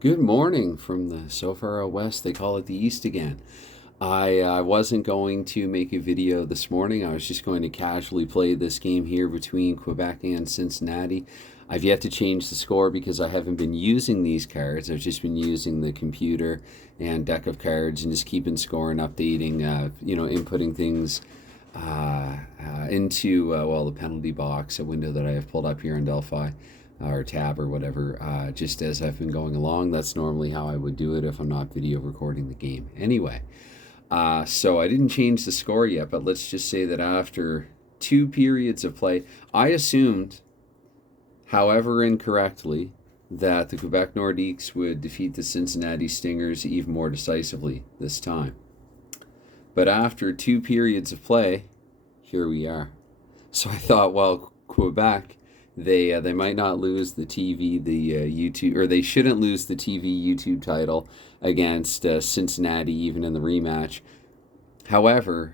Good morning from the so far out west. They call it the east again. I wasn't going to make a video this morning. I was just going to casually play this game here between Quebec and Cincinnati. I've yet to change the score because I haven't been using these cards. I've just been using the computer and deck of cards and just keeping score and updating, inputting things into, the penalty box, a window that I have pulled up here in Delphi or tab or whatever, just as I've been going along. That's normally how I would do it if I'm not video recording the game. Anyway, so I didn't change the score yet, but let's just say that after 2 periods of play, I assumed, however incorrectly, that the Quebec Nordiques would defeat the Cincinnati Stingers even more decisively this time. But after 2 periods of play, here we are. So I thought, well, Quebec, they might not lose the TV, the YouTube, or they shouldn't lose the TV YouTube title against Cincinnati even in the rematch. However,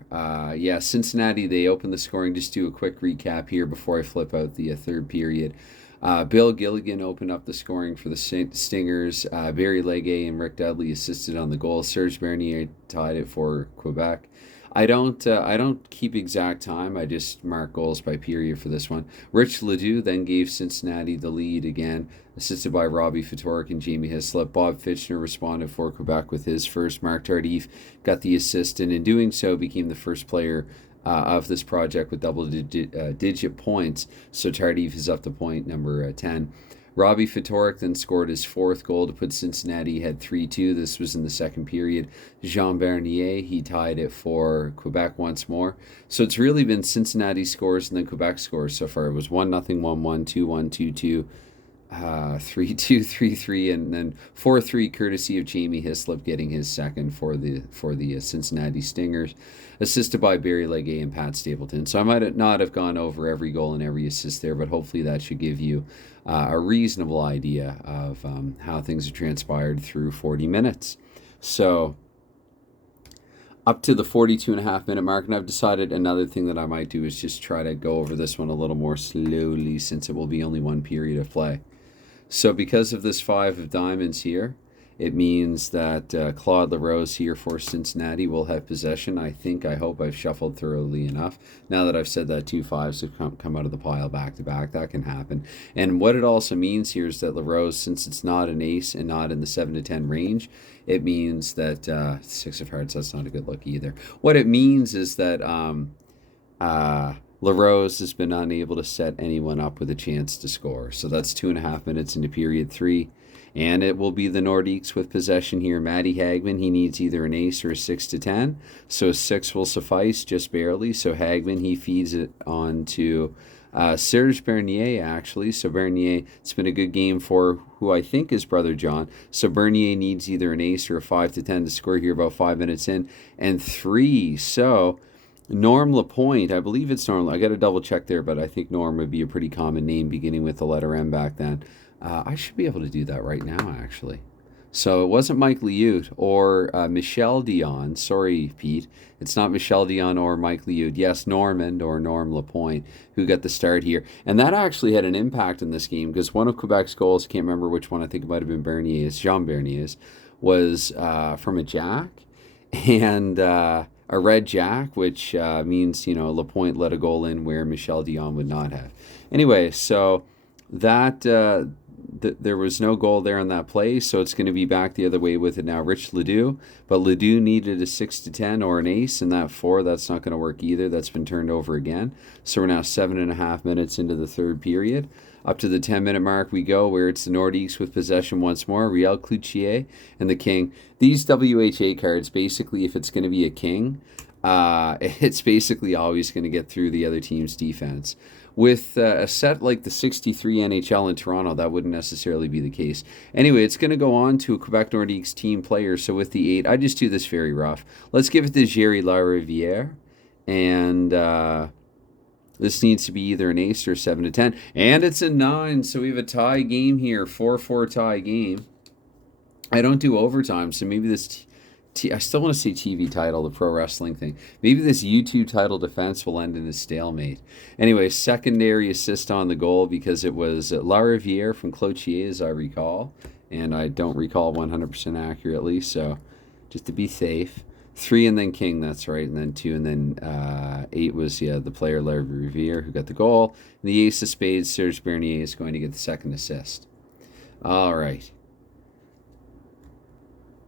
Cincinnati, they opened the scoring. Just do a quick recap here before I flip out the third period. Bill Gilligan opened up the scoring for the Stingers. Barry Legge and Rick Dudley assisted on the goal. Serge Bernier tied it for Quebec. I don't keep exact time. I just mark goals by period for this one. Rich Ledoux then gave Cincinnati the lead again, assisted by Robbie Ftorek and Jamie Hislop. Bob Fitchner responded for Quebec with his first. Mark Tardif got the assist, and in doing so became the first player of this project with double-digit points. So Tardif is up to point number 10. Robbie Ftorek then scored his fourth goal to put Cincinnati ahead 3-2. This was in the second period. Jean Bernier, he tied it for Quebec once more. So it's really been Cincinnati scores and then Quebec scores so far. It was 1-0, 1-1, 2-1, 2-2. 3-2, 3-3, and then 4-3, courtesy of Jamie Hislop getting his second for the Cincinnati Stingers, assisted by Barry Legge and Pat Stapleton. So I might not have gone over every goal and every assist there, but hopefully that should give you a reasonable idea of how things have transpired through 40 minutes. So up to the 42.5 minute mark, and I've decided another thing that I might do is just try to go over this one a little more slowly since it will be only one period of play. So because of this 5 of diamonds here, it means that Claude LaRose here for Cincinnati will have possession. I hope I've shuffled thoroughly enough. Now that I've said that 2 5s have come out of the pile back to back, that can happen. And what it also means here is that LaRose, since it's not an ace and not in the 7 to 10 range, it means that 6 of hearts, that's not a good look either. What it means is that LaRose has been unable to set anyone up with a chance to score. So that's 2.5 minutes into period 3. And it will be the Nordiques with possession here. Matty Hagman, he needs either an ace or a 6 to 10. So 6 will suffice, just barely. So Hagman, he feeds it on to Serge Bernier, actually. So Bernier, it's been a good game for who I think is Brother John. So Bernier needs either an ace or a 5 to 10 to score here about 5 minutes in. And 3. So Norm Lapointe, I believe it's Norm. I got to double check there, but I think Norm would be a pretty common name beginning with the letter M back then. I should be able to do that right now, actually. So it wasn't Mike Liut or Michel Dion. Sorry, Pete. It's not Michel Dion or Mike Liut. Yes, Normand or Norm Lapointe who got the start here. And that actually had an impact in this game because one of Quebec's goals, can't remember which one, I think it might have been Bernier's, Jean Bernier's, was from a jack. And a red jack, which means, Lapointe let a goal in where Michel Dion would not have. Anyway, so that there was no goal there on that play, so it's going to be back the other way with it now. Rich Ledoux, but Ledoux needed a 6 to 10 or an ace, and that 4, that's not going to work either. That's been turned over again. So we're now 7.5 minutes into the third period. Up to the 10-minute mark we go, where it's the Nordiques with possession once more. Riel Cloutier and the King. These WHA cards, basically, if it's going to be a King, it's basically always going to get through the other team's defense. With a set like the 63 NHL in Toronto, that wouldn't necessarily be the case. Anyway, it's going to go on to a Quebec Nordiques team player. So with the 8, I just do this very rough. Let's give it to Jerry Lariviere. And this needs to be either an ace or 7 to 10. And it's a 9, so we have a tie game here. 4-4 tie game. I don't do overtime, so maybe this I still want to say TV title, the pro wrestling thing. Maybe this YouTube title defense will end in a stalemate. Anyway, secondary assist on the goal because it was La Riviere from Cloutier, as I recall. And I don't recall 100% accurately, so just to be safe. 3 and then King, that's right. And then 2 and then 8 was, the player La Riviere who got the goal. And the ace of spades, Serge Bernier, is going to get the second assist. All right.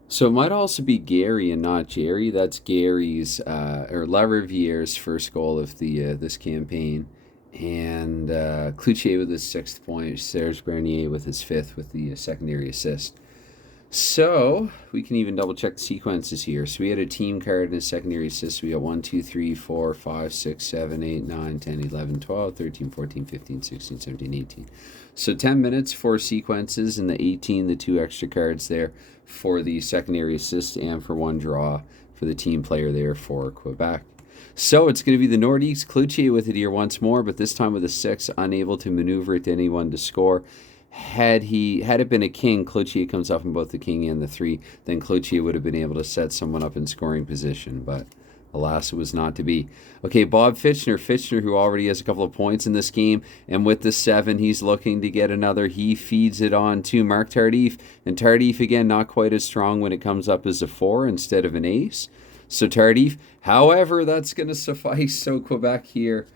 So it might also be Gary and not Jerry. That's Gary's or La Riviere's first goal of the this campaign, and Cloutier with his 6th point, Serge Bernier with his 5th with the secondary assist. So we can even double check the sequences here. So we had a team card and a secondary assist. We got 1, 2, 3, 4, 5, 6, 7, 8, 9, 10, 11, 12, 13, 14, 15, 16, 17, 18. So 10 minutes, 4 sequences, and the 18, the 2 extra cards there for the secondary assist and for 1 draw for the team player there for Quebec. So it's going to be the Nordiques. Cloutier with it here once more, but this time with a 6, unable to maneuver it to anyone to score. Had it been a king, Cloutier comes up in both the king and the 3, then Cloutier would have been able to set someone up in scoring position, but alas, it was not to be. Okay, Bob Fitchner, who already has a couple of points in this game, and with the 7, he's looking to get another. He feeds it on to Mark Tardif, and Tardif, again, not quite as strong when it comes up as a 4 instead of an ace. So Tardif, however, that's going to suffice. So Quebec here,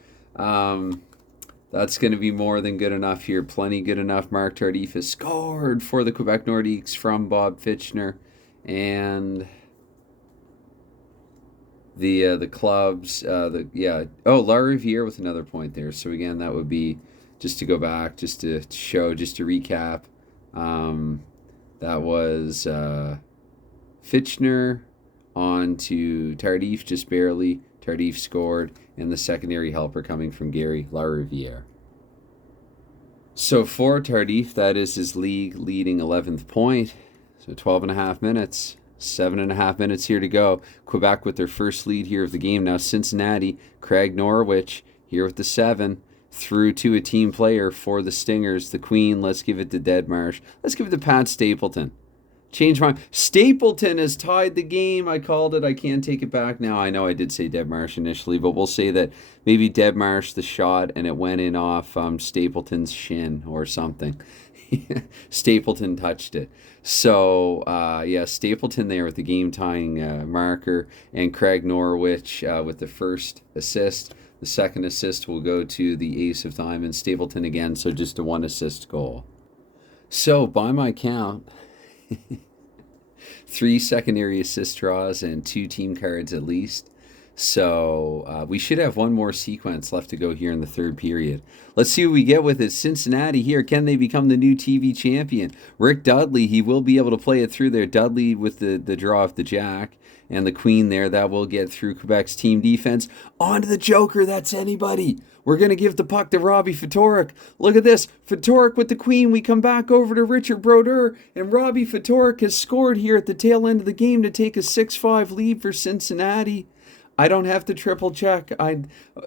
that's going to be more than good enough here. Plenty good enough. Mark Tardif has scored for the Quebec Nordiques from Bob Fitchner. And the clubs, La Riviere with another point there. So again, that would be, just to go back, just to show, just to recap, that was Fitchner on to Tardif, just barely. Tardif scored, and the secondary helper coming from Gary La Riviere. So for Tardif, that is his league-leading 11th point. So 12.5 minutes, 7.5 minutes here to go. Quebec with their first lead here of the game. Now Cincinnati, Craig Norwich here with the 7. Through to a team player for the Stingers. The Queen, let's give it to Deadmarsh. Let's give it to Pat Stapleton. Change my mind. Stapleton has tied the game. I called it. I can't take it back now. I know I did say Deadmarsh initially, but we'll say that maybe Deadmarsh the shot and it went in off Stapleton's shin or something. Stapleton touched it. So, Stapleton there with the game-tying marker, and Craig Norwich with the first assist. The second assist will go to the ace of diamonds, Stapleton again, so just a 1-assist goal. So, by my count, 3 secondary assist draws and 2 team cards at least. So we should have 1 more sequence left to go here in the 3rd period. Let's see what we get with it. Cincinnati here. Can they become the new TV champion? Rick Dudley, he will be able to play it through there. Dudley with the draw of the jack and the queen there. That will get through Quebec's team defense. On to the joker. That's anybody. We're going to give the puck to Robbie Fedoruk. Look at this. Fedoruk with the queen. We come back over to Richard Brodeur. And Robbie Fedoruk has scored here at the tail end of the game to take a 6-5 lead for Cincinnati. I don't have to triple check.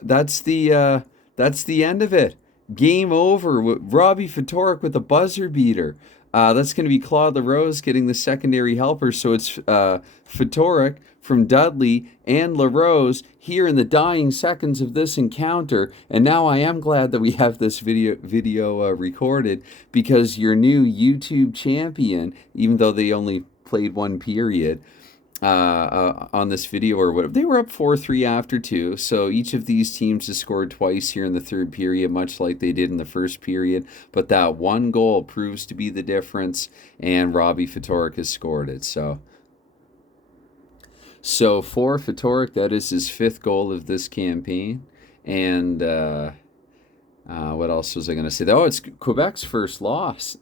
That's the end of it. Game over. Robbie Fedoruk with a buzzer beater. That's going to be Claude LaRose getting the secondary helper. So it's Fedoruk from Dudley and LaRose here in the dying seconds of this encounter. And now I am glad that we have this video recorded, because your new YouTube champion, even though they only played 1 period, on this video or whatever, they were up 4-3 after 2. So each of these teams has scored twice here in the 3rd period, much like they did in the 1st period. But that 1 goal proves to be the difference, and Robbie Fedoruk has scored it. So for Fedoruk, that is his 5th goal of this campaign. And what else was I going to say? Oh, it's Quebec's first loss.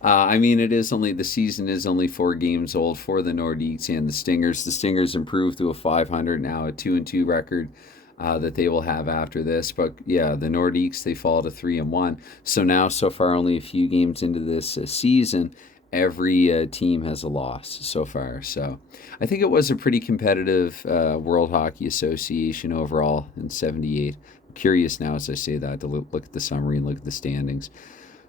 The season is only 4 games old for the Nordiques and the Stingers. The Stingers improved to a 500 now, a 2-2 record that they will have after this. But yeah, the Nordiques, they fall to 3-1. So now, so far, only a few games into this season, every team has a loss so far. So I think it was a pretty competitive World Hockey Association overall in '78. I'm curious now, as I say that, to look at the summary and look at the standings.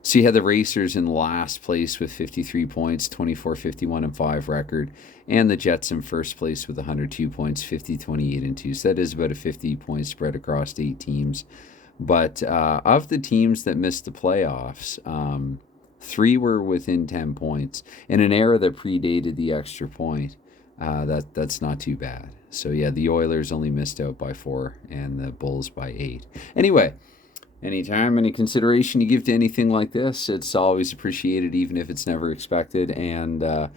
So you had the Racers in last place with 53 points, 24-51-5 record, and the Jets in first place with 102 points, 50-28-2. So that is about a 50-point spread across 8 teams. But of the teams that missed the playoffs, 3 were within 10 points. In an era that predated the extra point, that's not too bad. So yeah, the Oilers only missed out by 4 and the Bulls by 8. Anyway, anytime, any consideration you give to anything like this, it's always appreciated, even if it's never expected. And, the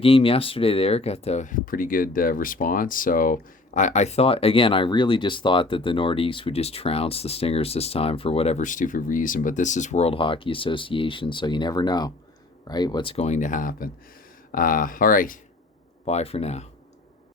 game yesterday there got a pretty good response. So I thought, again, I really just thought that the Nordiques would just trounce the Stingers this time for whatever stupid reason. But this is World Hockey Association, so you never know, right, what's going to happen. All right. Bye for now.